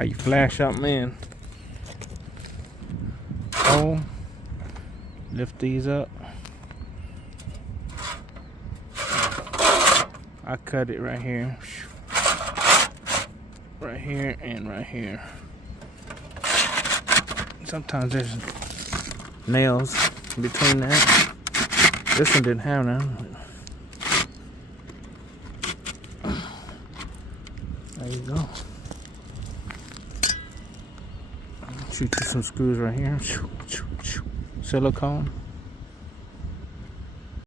How you flash something in. Oh, lift these up. I cut it right here. Right here and right here. Sometimes there's nails between that. This one didn't have none. There you go. Shoot you some screws right here. Silicone.